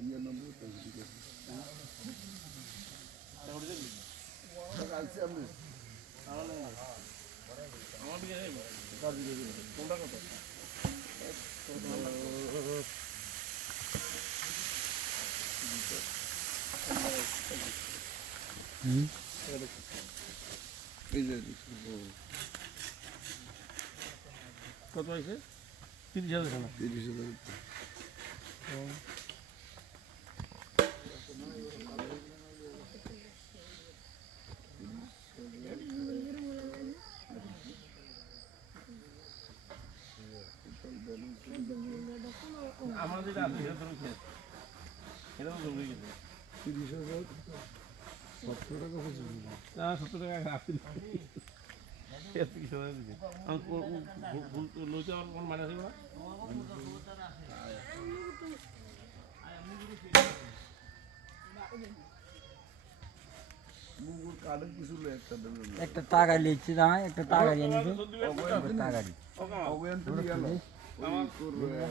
ইয়ে নম্বর আছে আছে? কোনটা কত যে কত হয়েছে তিরিশ হাজার তিরিশ হাজার ভুল লইতে আমার কোনো মানে আছে না মুগুর কাঠের কিছু লো একটা টাকা লিখছি না একটা টাকা এনেছে টাকা Oj, kurwa.